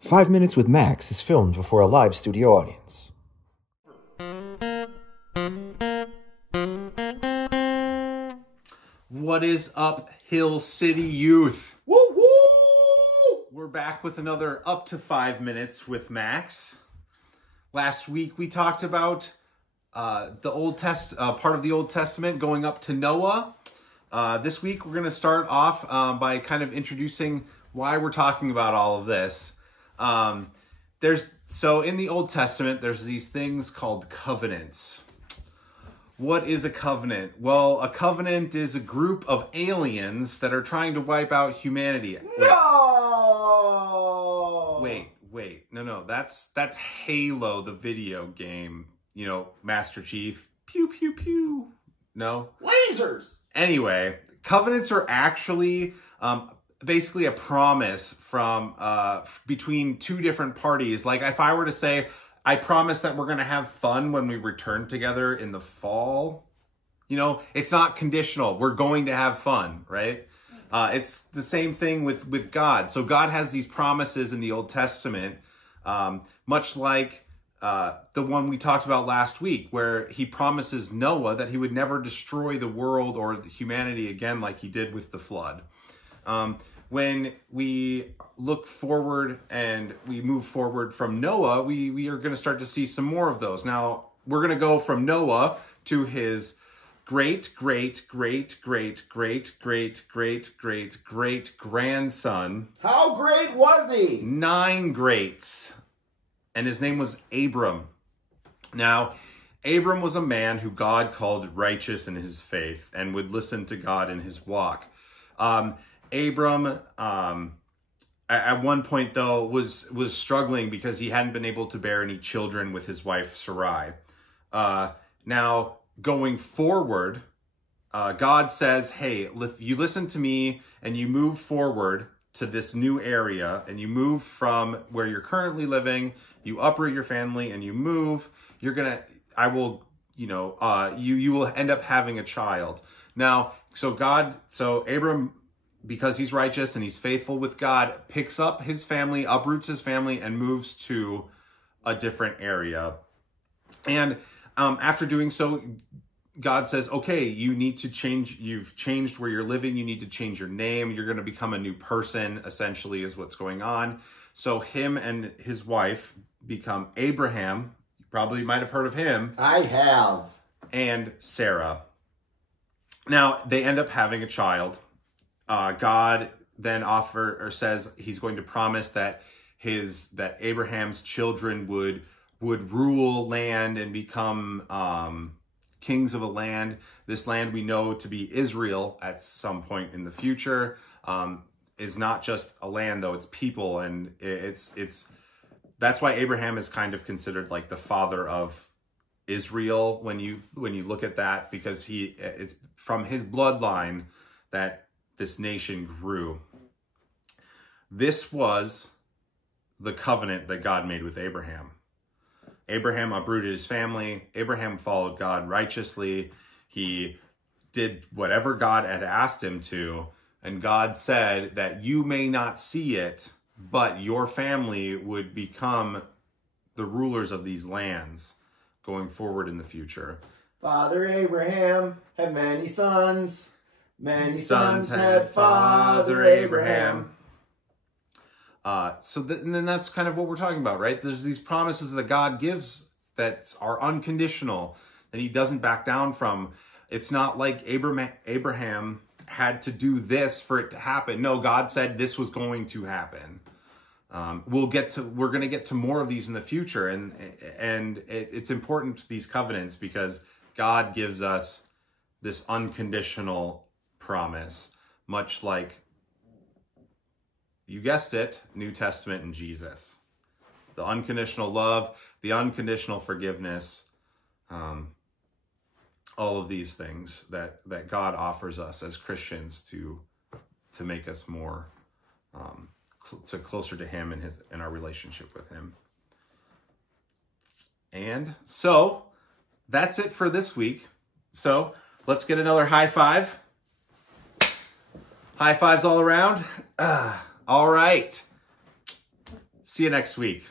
5 Minutes with Max is filmed before a live studio audience. What is up, Hill City Youth? Woo woo! We're back with another Up to 5 Minutes with Max. Last week we talked about part of the Old Testament going up to Noah. This week we're going to start off by kind of introducing why we're talking about all of this. So in the Old Testament, there's these things called covenants. What is a covenant? Well, a covenant is a group of aliens that are trying to wipe out humanity. No! Wait. No. That's Halo, the video game. You know, Master Chief. Pew, pew, pew. No? Lasers! Anyway, covenants are actually basically a promise from between two different parties. Like if I were to say, I promise that we're going to have fun when we return together in the fall. You know, it's not conditional. We're going to have fun, right? It's the same thing with God. So God has these promises in the Old Testament, much like the one we talked about last week, where he promises Noah that he would never destroy the world or humanity again like he did with the flood. When we look forward and we move forward from Noah, we are going to start to see some more of those. Now, we're going to go from Noah to his great grandson. How great was he? 9 greats. And his name was Abram. Now, Abram was a man who God called righteous in his faith and would listen to God in his walk. Abram, at one point, though, was struggling because he hadn't been able to bear any children with his wife, Sarai. Now, going forward, God says, hey, if you listen to me and you move forward to this new area and you move from where you're currently living, you uproot your family and you move, you will end up having a child. Now, so Abram, because he's righteous and he's faithful with God, picks up his family, uproots his family, and moves to a different area. And after doing so, God says, okay, you need to change. You've changed where you're living. You need to change your name. You're going to become a new person, essentially, is what's going on. So him and his wife become Abraham. You probably might have heard of him. I have. And Sarah. Now, they end up having a child. God then says he's going to promise that Abraham's children would rule land and become kings of a land. This land we know to be Israel at some point in the future, is not just a land though, it's people, and that's why Abraham is kind of considered like the father of Israel when you look at that, because it's from his bloodline that this nation grew. This was the covenant that God made with Abraham. Abraham uprooted his family. Abraham followed God righteously. He did whatever God had asked him to. And God said that you may not see it, but your family would become the rulers of these lands going forward in the future. Father Abraham had many sons. Many sons had Father Abraham. And then that's kind of what we're talking about, right? There's these promises that God gives that are unconditional, that he doesn't back down from. It's not like Abraham had to do this for it to happen. No, God said this was going to happen. We're going to get to more of these in the future. And it's important, these covenants, because God gives us this unconditional promise, much like, you guessed it, New Testament and Jesus. The unconditional love, the unconditional forgiveness, all of these things that God offers us as Christians to make us more closer to him and our relationship with him. And so that's it for this week. So let's get another high five. High fives all around. All right. See you next week.